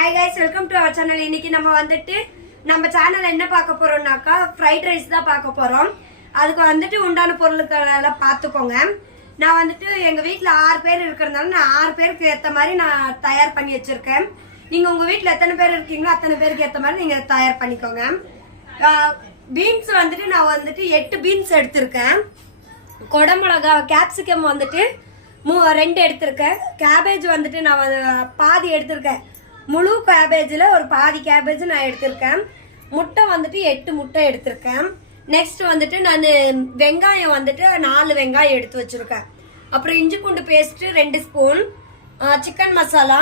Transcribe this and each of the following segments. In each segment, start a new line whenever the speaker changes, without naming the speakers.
Hi guys welcome to our channel இன்னைக்கு நம்ம வந்துட்டு நம்ம சேனல் என்ன பார்க்க போறோம்னாக்கா ஃப்ரைட் ரைஸ் தான் பார்க்க போறோம். அதுக்கு வந்துட்டு உண்டான பொருட்கள் பார்த்துக்கோங்க. நான் வந்துட்டு எங்கள் வீட்டில் ஆறு பேர் இருக்கிறதுனால நான் ஆறு பேருக்கு ஏற்ற மாதிரி நான் தயார் பண்ணி வச்சிருக்கேன். நீங்கள் உங்கள் வீட்டில் எத்தனை பேர் இருக்கீங்களோ அத்தனை பேருக்கு ஏற்ற மாதிரி நீங்கள் தயார் பண்ணிக்கோங்க. பீன்ஸ் வந்துட்டு நான் வந்துட்டு எட்டு பீன்ஸ் எடுத்திருக்கேன். குடமிளகா கேப்சிகம் வந்துட்டு மூ ரெண்டு எடுத்திருக்கேன். கேபேஜ் வந்துட்டு நான் பாதி எடுத்திருக்கேன். முழு கேபேஜில் ஒரு பாதி கேபேஜ் நான் எடுத்திருக்கேன். முட்டை வந்துட்டு எட்டு முட்டை எடுத்திருக்கேன். நெக்ஸ்ட் வந்துட்டு நான் வெங்காயம் வந்துட்டு நாலு வெங்காயம் எடுத்து வச்சுருக்கேன். அப்புறம் இஞ்சி பூண்டு பேஸ்ட்டு ரெண்டு ஸ்பூன் சிக்கன் மசாலா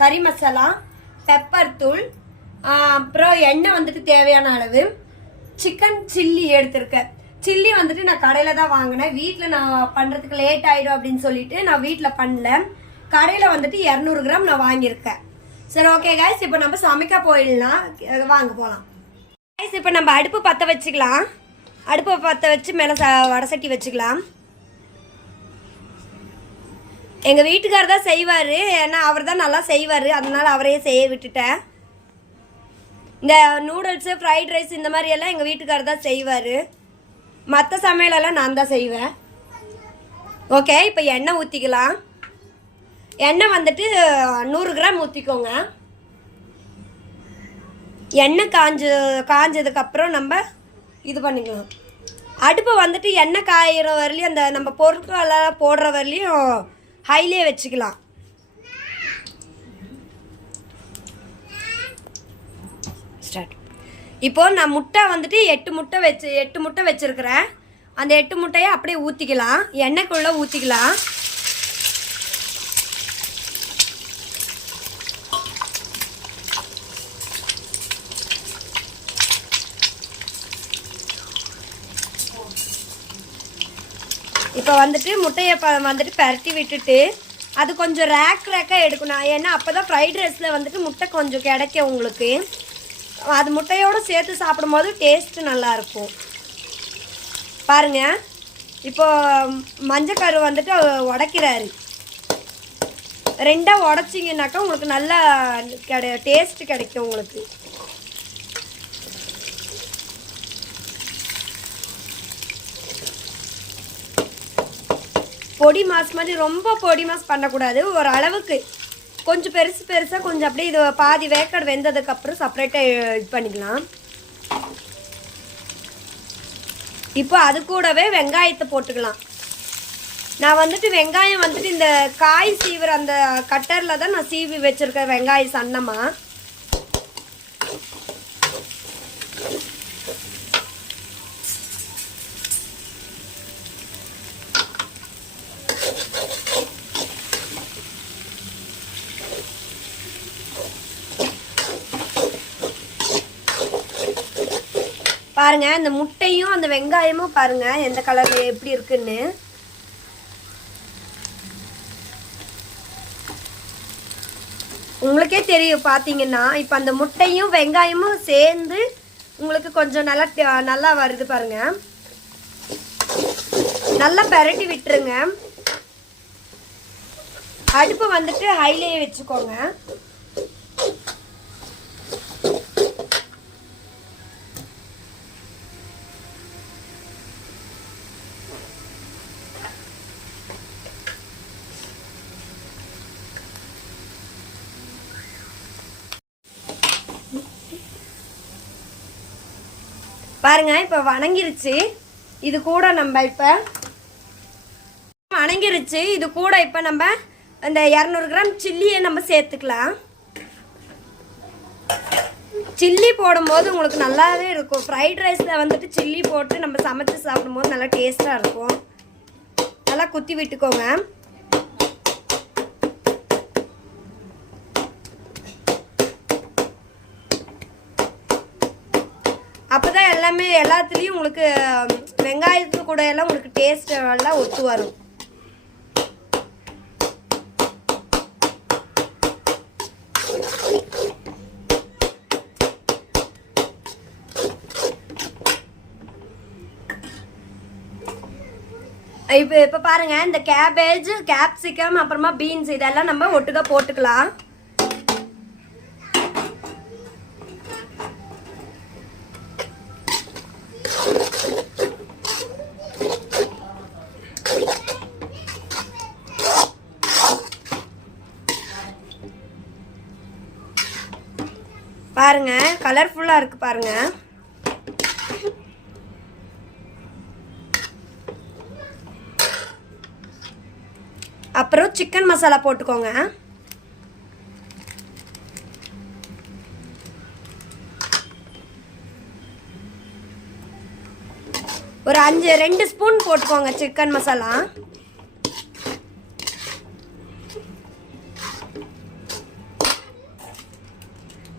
கறி மசாலா பெப்பர் தூள் அப்புறம் எண்ணெய் வந்துட்டு தேவையான அளவு சிக்கன் சில்லி எடுத்திருக்கேன். சில்லி வந்துட்டு நான் கடையில் தான் வாங்கினேன். வீட்டில் நான் பண்ணுறதுக்கு லேட் ஆகிடும் அப்படின்னு சொல்லிட்டு நான் வீட்டில் பண்ணல. கடையில் வந்துட்டு இரநூறு கிராம் நான் வாங்கியிருக்கேன். சரி ஓகே காய்ஸ் இப்போ நம்ம சமைக்க போயிடலாம். வாங்க போகலாம் காய்ஸ் இப்போ நம்ம அடுப்பு பற்ற வச்சுக்கலாம். அடுப்பை பற்ற வச்சு மேலே ச வடை சட்டி வச்சுக்கலாம். எங்கள் வீட்டுக்காரர் தான் செய்வார். ஏன்னா அவர் தான் நல்லா செய்வார். அதனால் அவரையே செய்ய விட்டுட்டேன். இந்த நூடுல்ஸு ஃப்ரைட் ரைஸ் இந்த மாதிரி எல்லாம் எங்கள் வீட்டுக்காரர் தான் செய்வார். மற்ற சமையலெல்லாம் நான் தான் செய்வேன். ஓகே இப்போ எண்ணெய் ஊற்றிக்கலாம் எண்ணெய் வந்துட்டு நூறு கிராம் ஊற்றிக்கோங்க எண்ணெய் காஞ்சு காஞ்சதுக்கப்புறம் நம்ம இது பண்ணிக்கலாம். அடுப்பை வந்துட்டு எண்ணெய் காயிற வரலையும் அந்த நம்ம பொருட்களெல்லாம் போடுற வரலையும் ஹைலே வச்சுக்கலாம். ஸ்டார்ட் இப்போ நான் முட்டை வந்துட்டு எட்டு முட்டை வச்சு எட்டு முட்டை வச்சுருக்கிறேன். அந்த எட்டு முட்டையை அப்படியே ஊற்றிக்கலாம் எண்ணெய்க்குள்ளே ஊற்றிக்கலாம் இப்போ வந்துட்டு முட்டையை ப வந்துட்டு பரட்டி விட்டுட்டு அது கொஞ்சம் ரேக் ரேக்காக எடுக்கணும். ஏன்னா அப்போ தான் ஃப்ரைட் ரைஸில் வந்துட்டு முட்டை கொஞ்சம் கிடைக்கும் உங்களுக்கு. அது முட்டையோடு சேர்த்து சாப்பிடும்போது டேஸ்ட்டு நல்லாயிருக்கும் பாருங்கள் இப்போது மஞ்சக்கரு வந்துட்டு உடைக்கிறாரு. ரெண்டாக உடச்சிங்கனாக்கா உங்களுக்கு நல்லா கிடை டேஸ்ட்டு கிடைக்கும் உங்களுக்கு. பொடி மாஸ் மாதிரி ரொம்ப பொடி மாஸ் பண்ணக்கூடாது. ஒரு அளவுக்கு. கொஞ்சம் பெருசு பெருசாக கொஞ்சம் அப்படியே இது பாதி வேக்காடு வெந்ததுக்கப்புறம் செப்பரேட்டாக இது பண்ணிக்கலாம். இப்போ அது கூடவே வெங்காயத்தை போட்டுக்கலாம். நான் வந்துட்டு வெங்காயம் வந்துட்டு இந்த காய் சீவுற அந்த கட்டரில் தான் நான் சீவி வச்சுருக்கேன் வெங்காயம் சன்னமாக பாருங்க இந்த முட்டையும் அந்த வெங்காயமும் பாருங்க எந்த கலரில் எப்படி இருக்குன்னு. உங்களுக்கே தெரியும் பார்த்தீங்கன்னா இப்போ அந்த முட்டையும் வெங்காயமும் சேர்ந்து உங்களுக்கு கொஞ்சம் நல்லா நல்லா வருது பாருங்க. நல்லா பரட்டி விட்டுருங்க. அடுப்பு வந்துட்டு ஹைலே வச்சுக்கோங்க. பாருங்க இப்போ வணங்கிருச்சு. இது கூட நம்ம இப்போ வணங்கிருச்சு. இது கூட இப்போ நம்ம அந்த இரநூறு கிராம் சில்லியை நம்ம சேர்த்துக்கலாம். சில்லி போடும்போது உங்களுக்கு நல்லாவே இருக்கும். ஃப்ரைட் ரைஸில் வந்துட்டு சில்லி போட்டு நம்ம சமைச்சு சாப்பிடும்போது நல்லா டேஸ்ட்டாக இருக்கும். நல்லா குத்தி விட்டுக்கோங்க. அப்போ தான் எல்லாமே எல்லாத்துலேயும் உங்களுக்கு வெங்காயத்து கூட எல்லாம் உங்களுக்கு டேஸ்ட் எல்லாம் ஒத்து வரும். இப்போ இப்போ பாருங்கள் இந்த கேபேஜ் கேப்சிகம் அப்புறமா பீன்ஸ் இதெல்லாம் நம்ம ஒட்டுக்க போட்டுக்கலாம். பாருங்க கலர்ஃபுல்லாக இருக்கு பாருங்க. அப்புறம் சிக்கன் மசாலா போட்டுக்கோங்க. ஒரு அஞ்சு ரெண்டு ஸ்பூன் போட்டுக்கோங்க சிக்கன் மசாலா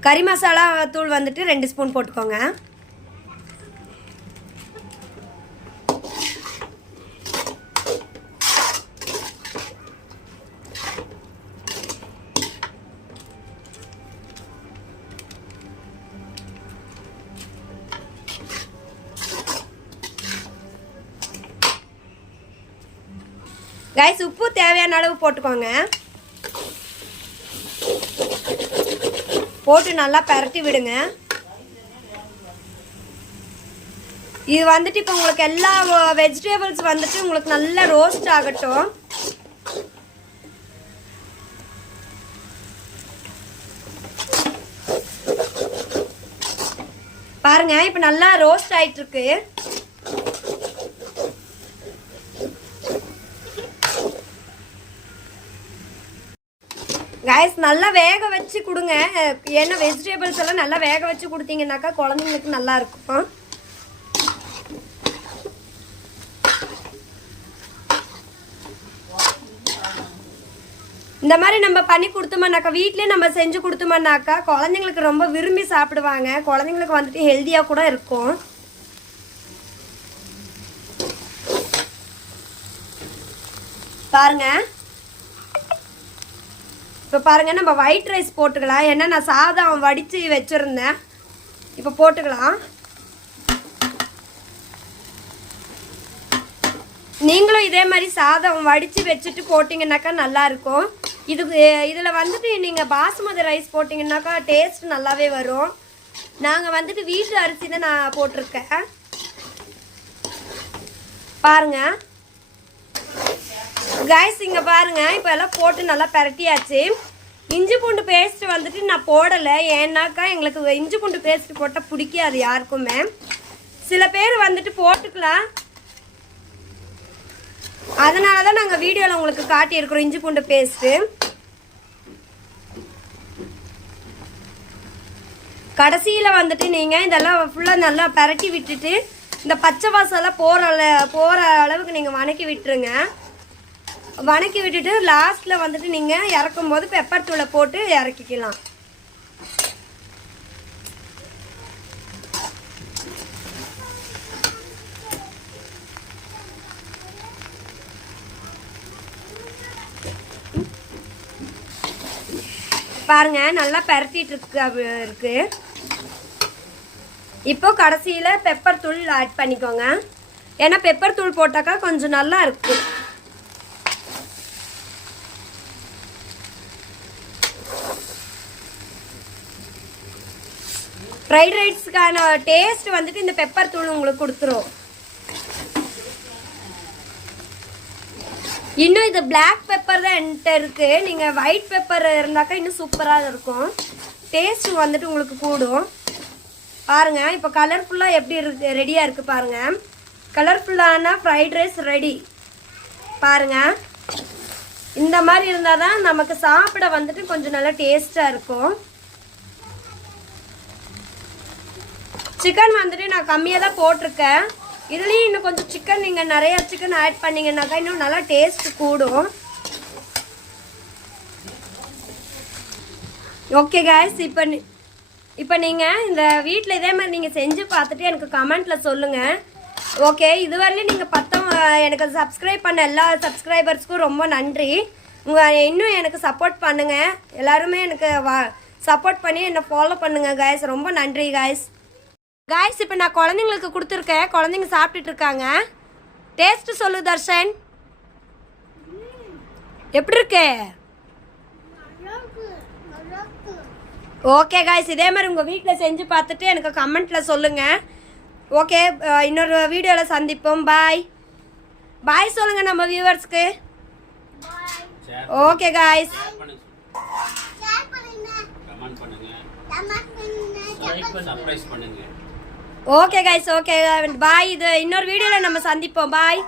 கறி மசாலா தூள் வந்துட்டு ரெண்டு ஸ்பூன் போட்டுக்கோங்க. கைஸ் உப்பு தேவையான அளவு போட்டுக்கோங்க. போட்டு நல்லா பரட்டி விடுங்க. இது வந்துட்டு இப்போ உங்களுக்கு எல்லா வெஜிடபிள்ஸ் வந்துட்டு உங்களுக்கு நல்லா ரோஸ்ட் ஆகட்டும். பாருங்க இப்போ நல்லா ரோஸ்ட் ஆயிட்டு இருக்கு நல்லா வேக வச்சு கொடுங்க. ஏன்னா வெஜிடபிள்ஸ் எல்லாம் நல்லா வேக வச்சு கொடுத்தீங்கன்னாக்கா குழந்தைங்களுக்கு நல்லா இருக்கும். இந்த மாதிரி நம்ம பண்ணி கொடுத்தோம்னாக்கா வீட்லேயே நம்ம செஞ்சு கொடுத்தோம்னாக்கா குழந்தைங்களுக்கு ரொம்ப விரும்பி சாப்பிடுவாங்க. குழந்தைங்களுக்கு வந்துட்டு ஹெல்த்தியாக கூட இருக்கும். பாருங்க. இப்போ பாருங்கள் நம்ம ஒயிட் ரைஸ் போட்டுக்கலாம். ஏன்னா நான் சாதம் வடித்து வச்சுருந்தேன். இப்போ போட்டுக்கலாம். நீங்களும் இதே மாதிரி சாதம் வடித்து வச்சுட்டு போட்டிங்கனாக்கா நல்லாயிருக்கும். இது இதில் வந்துட்டு நீங்கள் பாசுமதி ரைஸ் போட்டிங்கனாக்கா டேஸ்ட் நல்லாவே வரும். நாங்கள் வந்துட்டு வீட்டு அரிசி தான் நான் போட்டிருக்கேன். பாருங்கள் கைஸ் இங்கே பாருங்க. இப்போ எல்லாம் போட்டு நல்லா பரட்டியாச்சு. இஞ்சி பூண்டு பேஸ்ட்டு வந்துட்டு நான் போடலை. ஏன்னாக்கா எங்களுக்கு இஞ்சி பூண்டு பேஸ்ட்டு போட்டால் பிடிக்காது யாருக்குமே. சில பேர் வந்துட்டு போட்டுக்கலாம். அதனால தான் நாங்கள் வீடியோவில் உங்களுக்கு காட்டியிருக்கிறோம் இஞ்சி பூண்டு பேஸ்ட்டு கடைசியில் வந்துட்டு நீங்கள் இதெல்லாம் ஃபுல்லாக நல்லா பரட்டி விட்டுட்டு இந்த பச்சை வாசம்லாம் போகிற போகிற அளவுக்கு நீங்கள் வணக்கி விட்டுருங்க. வணக்கி விட்டுட்டு லாஸ்ட்டில் வந்துட்டு நீங்கள் இறக்கும் போது பெப்பர் தூளை போட்டு இறக்கிக்கலாம். பாருங்க நல்லா பரட்டிட்டு இருக்கு இருக்கு. இப்போ கடைசியில் பெப்பர் தூள் ஆட் பண்ணிக்கோங்க. ஏன்னா பெப்பர் தூள் போட்டாக்கா கொஞ்சம் நல்லா இருக்கும். ஃப்ரைட் ரைஸ்க்கான டேஸ்ட் வந்துட்டு இந்த பெப்பர் தூள் உங்களுக்கு கொடுத்துரும். இன்னும் இது பிளாக் பெப்பர் தான் என்கிட்ட இருக்கு. நீங்கள் ஒயிட் பெப்பர் இருந்தாக்கா இன்னும் சூப்பராக இருக்கும். டேஸ்ட் வந்துட்டு உங்களுக்கு கூடும். பாருங்க இப்போ கலர்ஃபுல்லாக எப்படி இருக்கு ரெடியாக இருக்கு பாருங்க. கலர்ஃபுல்லான ஃப்ரைட் ரைஸ் ரெடி பாருங்க. இந்த மாதிரி இருந்தால் தான் நமக்கு சாப்பிட வந்துட்டு கொஞ்சம் நல்லா டேஸ்ட்டாக இருக்கும். சிக்கன் வந்துட்டு நான் கம்மியாக தான் போட்டிருக்கேன். இதுலேயும் இன்னும் கொஞ்சம் சிக்கன் நீங்கள் நிறையா சிக்கன் ஆட் பண்ணீங்கன்னாக்கா இன்னும் நல்லா டேஸ்ட் கூடும். ஓகே கேஸ் இப்போ இப்போ நீங்கள் இந்த வீட்டில் இதே மாதிரி நீங்கள் செஞ்சு பார்த்துட்டு எனக்கு கமெண்ட்டில் சொல்லுங்கள் ஓகே இதுவரையிலும் நீங்கள் பத்தம் எனக்கு சப்ஸ்கிரைப் பண்ண எல்லா சப்ஸ்கிரைபர்ஸ்க்கும் ரொம்ப நன்றி. உங்கள் இன்னும் எனக்கு சப்போர்ட் பண்ணுங்கள் எல்லாருமே எனக்கு வா சப்போர்ட் பண்ணி என்னை ஃபாலோ பண்ணுங்கள் காய்ஸ் ரொம்ப நன்றி காய்ஸ் காய்ஸ் இப்போ நான் குழந்தைங்களுக்கு கொடுத்துருக்கேன். குழந்தைங்க சாப்பிட்டுட்டு இருக்காங்க. டேஸ்ட் சொல்லு தர்ஷன். எப்படி இருக்கு? ஓகே காய்ஸ் இதே மாதிரி உங்கள் வீட்டில் செஞ்சு பார்த்துட்டு எனக்கு கமெண்ட்டில் சொல்லுங்கள் ஓகே இன்னொரு வீடியோவில் சந்திப்போம். பாய் பாய் சொல்லுங்கள் நம்ம வியூவர்ஸ்க்கு ஓகே காய்ஸ்
சர்ப்ரைஸ் பண்ணுங்க.
ஓகே கைஸ் ஓகே பாய் இது இன்னொரு வீடியோல நம்ம சந்திப்போம். பாய்